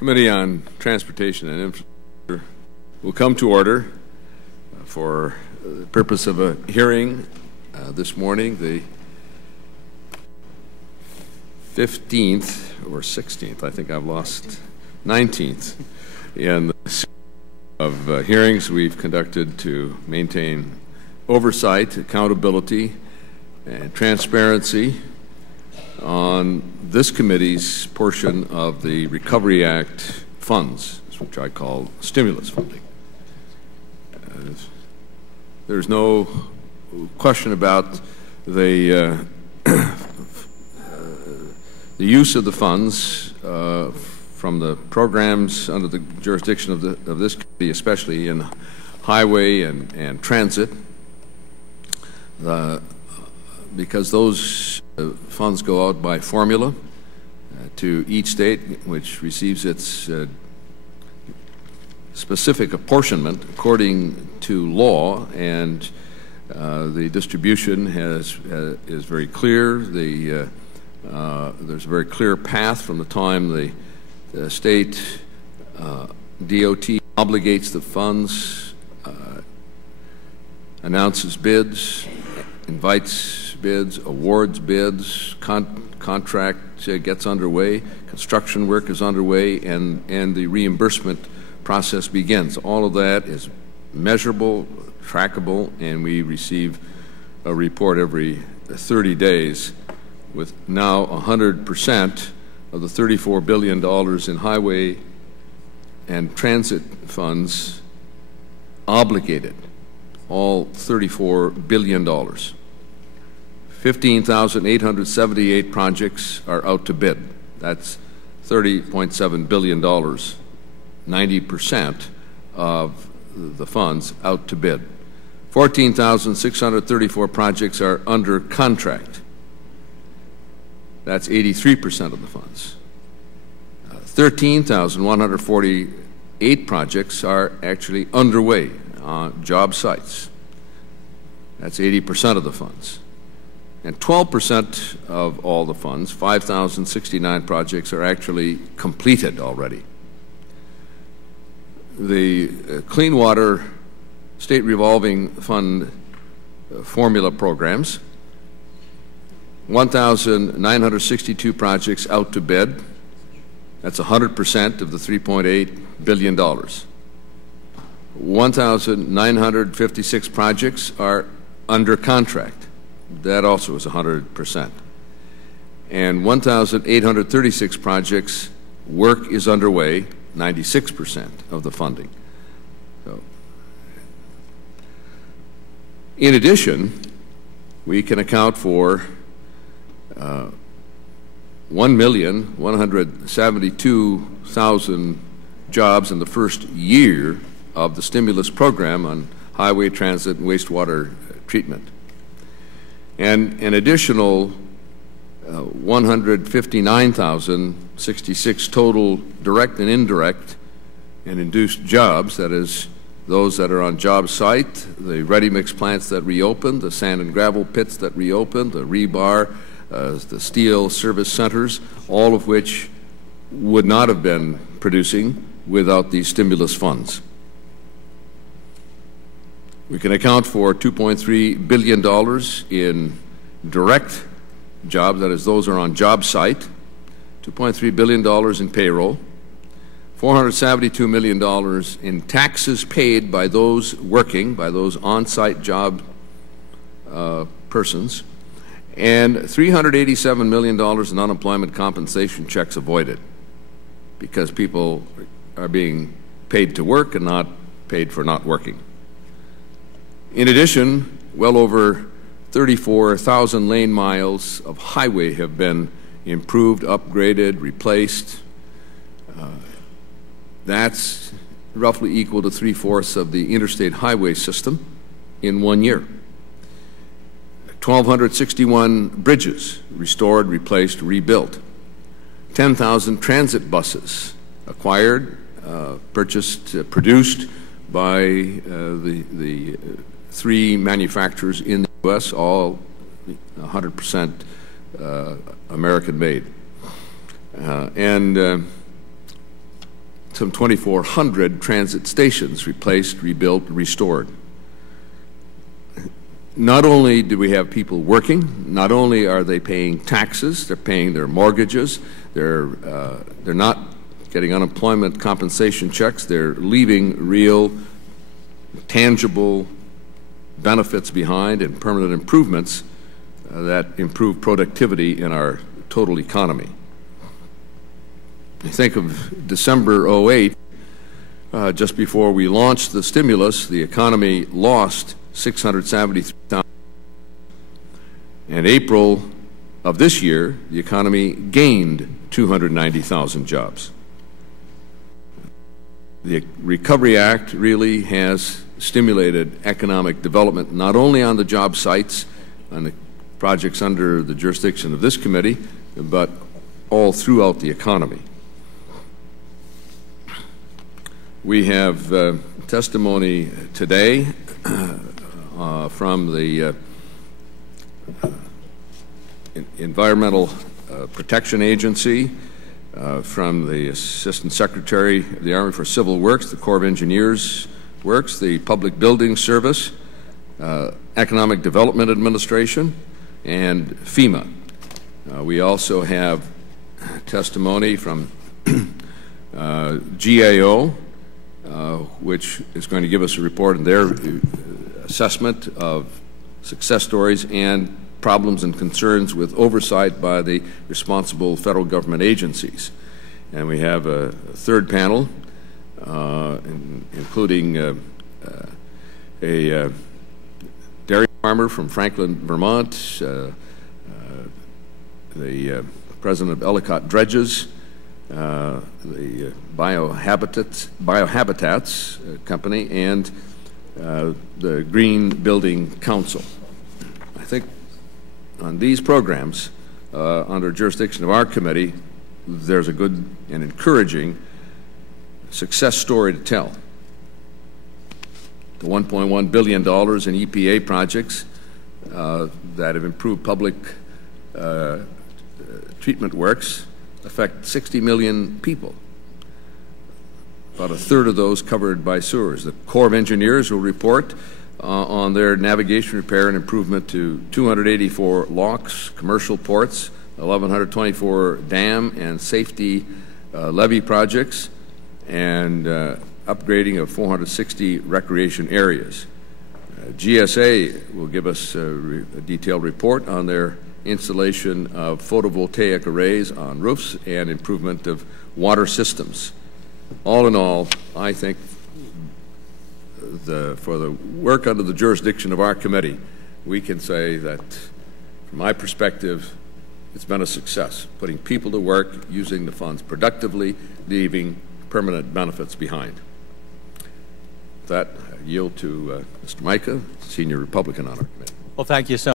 Committee on Transportation and Infrastructure will come to order for the purpose of a hearing this morning, the 15th or 16th, I think I've lost 19th, in the series of hearings we've conducted to maintain oversight, accountability, and transparency on this committee's portion of the Recovery Act funds, which I call stimulus funding. There's no question about the use of the funds from the programs under the jurisdiction of this committee, especially in highway and transit, because those funds go out by formula to each state, which receives its specific apportionment according to law, and the distribution is very clear. There's a very clear path from the time the state DOT obligates the funds, announces bids, invites bids, awards bids, contract gets underway, construction work is underway, and the reimbursement process begins. All of that is measurable, trackable, and we receive a report every 30 days with now 100% of the $34 billion in highway and transit funds obligated, all $34 billion. 15,878 projects are out to bid. That's $30.7 billion, 90% of the funds out to bid. 14,634 projects are under contract. That's 83% of the funds. 13,148 projects are actually underway on job sites. That's 80% of the funds. And 12% of all the funds, 5,069 projects, are actually completed already. The Clean Water State Revolving Fund formula programs, 1,962 projects out to bid. That's 100% of the $3.8 billion. 1,956 projects are under contract. That also is 100%. And 1,836 projects, work is underway, 96% of the funding. So, in addition, we can account for 1,172,000 jobs in the first year of the stimulus program on highway, transit, and wastewater treatment. And an additional 159,066 total direct and indirect and induced jobs, that is, those that are on job site, the ready-mix plants that reopened, the sand and gravel pits that reopened, the rebar, the steel service centers, all of which would not have been producing without these stimulus funds. We can account for $2.3 billion in direct jobs, that is, those are on job site, $2.3 billion in payroll, $472 million in taxes paid by those working, by those on-site job persons, and $387 million in unemployment compensation checks avoided because people are being paid to work and not paid for not working. In addition, well over 34,000 lane miles of highway have been improved, upgraded, replaced. That's roughly equal to 3/4 of the interstate highway system in 1 year. 1,261 bridges restored, replaced, rebuilt. 10,000 transit buses acquired, purchased, produced by the three manufacturers in the U.S., all 100% American-made. And some 2,400 transit stations replaced, rebuilt, restored. Not only do we have people working, not only are they paying taxes, they're paying their mortgages, they're not getting unemployment compensation checks, they're leaving real, tangible benefits behind and permanent improvements that improve productivity in our total economy. I think of December '08, just bore we launched the stimulus, the economy lost 673,000. In April of this year, the economy gained 290,000 jobs. The Recovery Act really has stimulated economic development, not only on the job sites, on the projects under the jurisdiction of this committee, but all throughout the economy. We have testimony today from the Environmental Protection Agency, from the Assistant Secretary of the Army for Civil Works, the Corps of Engineers Works, the Public Building Service, Economic Development Administration, and FEMA. We also have testimony from GAO, which is going to give us a report on their assessment of success stories and problems and concerns with oversight by the responsible federal government agencies. And we have a third panel, including a dairy farmer from Franklin, Vermont, the president of Ellicott Dredges, the Biohabitats Company, and the Green Building Council. I think on these programs, under jurisdiction of our committee, there's a good and encouraging success story to tell. The $1.1 billion in EPA projects that have improved public treatment works affect 60 million people, about a third of those covered by sewers. The Corps of Engineers will report on their navigation repair and improvement to 284 locks, commercial ports, 1,124 dam and safety levee projects, and upgrading of 460 recreation areas. GSA will give us a detailed report on their installation of photovoltaic arrays on roofs and improvement of water systems. All in all, I think for the work under the jurisdiction of our committee, we can say that, from my perspective, it's been a success, putting people to work, using the funds productively, leaving permanent benefits behind. With that, I yield to Mr. Micah, Senior Republican on our committee. Well, thank you so